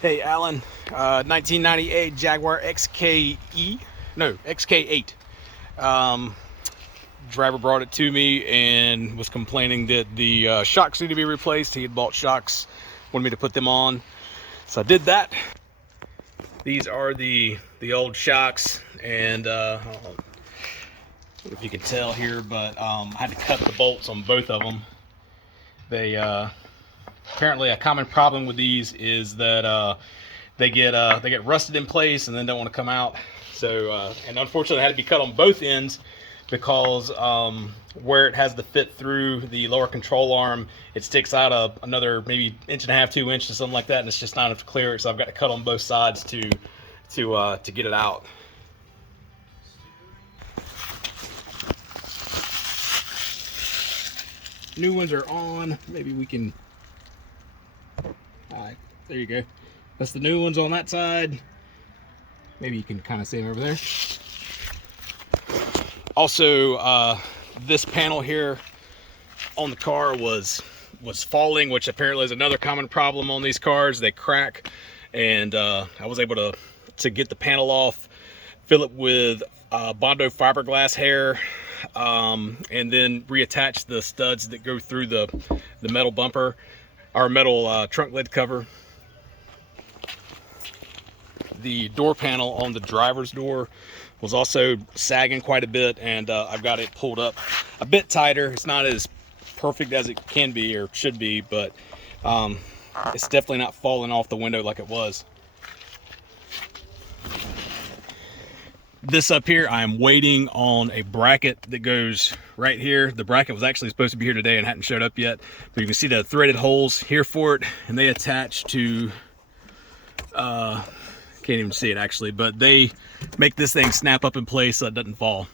Hey Alan, 1998 Jaguar XKE, no XK8. Um, Driver brought it to me and was complaining that the shocks need to be replaced. He had bought shocks, wanted me to put them on, so I did that. These are the old shocks, and I don't know if you can tell here, but I had to cut the bolts on both of them. They apparently a common problem with these is that they get rusted in place and then don't want to come out. So and unfortunately, it had to be cut on both ends because where it has to fit through the lower control arm, it sticks out another maybe 1.5 to 2 inches, something like that, and it's just not enough to clear it. So I've got to cut on both sides to get it out. New ones are on. Maybe we can. All right, there you go. That's the new ones on that side. Maybe you can kind of see them over there. Also, this panel here on the car was falling, which apparently is another common problem on these cars. They crack, and I was able to get the panel off, fill it with Bondo fiberglass hair, and then reattach the studs that go through the metal bumper, our metal trunk lid cover. The door panel on the driver's door was also sagging quite a bit, and I've got it pulled up a bit tighter. It's not as perfect as it can be or should be, but it's definitely not falling off the window like it was. This up here, I'm waiting on a bracket that goes right here. The bracket was actually supposed to be here today and hadn't showed up yet, but you can see the threaded holes here for it, and they attach to can't even see it actually, but they make this thing snap up in place so it doesn't fall.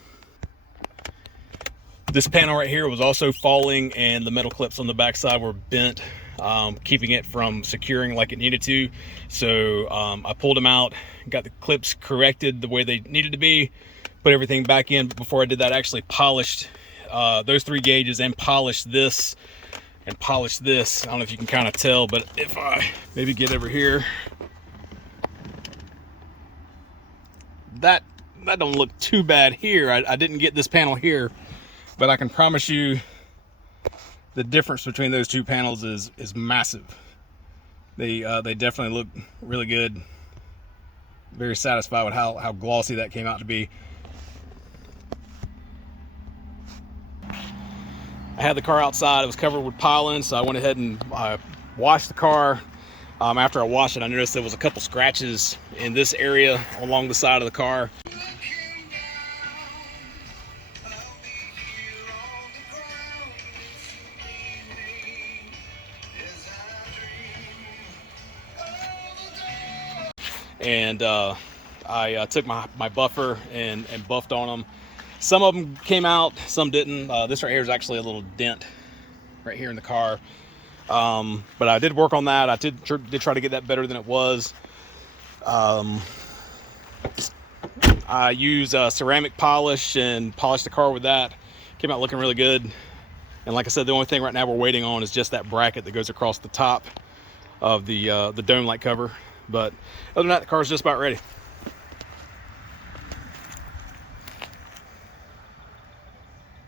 This panel right here was also falling, and the metal clips on the back side were bent, keeping it from securing like it needed to. So I pulled them out, got the clips corrected the way they needed to be, put everything back in. But before I did that, I actually polished those 3 gauges and polished this and polished this. I don't know if you can kind of tell, but if I maybe get over here, that don't look too bad here. I didn't get this panel here, but I can promise you the difference between those 2 panels is massive. They definitely look really good. Very satisfied with how glossy that came out to be. I had the car outside. It was covered with pollen, so I went ahead and washed the car. After I washed it, I noticed there was a couple scratches in this area along the side of the car. And I took my buffer and buffed on them. Some of them came out, some didn't. This right here is actually a little dent right here in the car. But I did work on that. I did try to get that better than it was. I used ceramic polish and polished the car with that. Came out looking really good. And like I said, the only thing right now we're waiting on is just that bracket that goes across the top of the dome light cover. But other than that, the car's just about ready.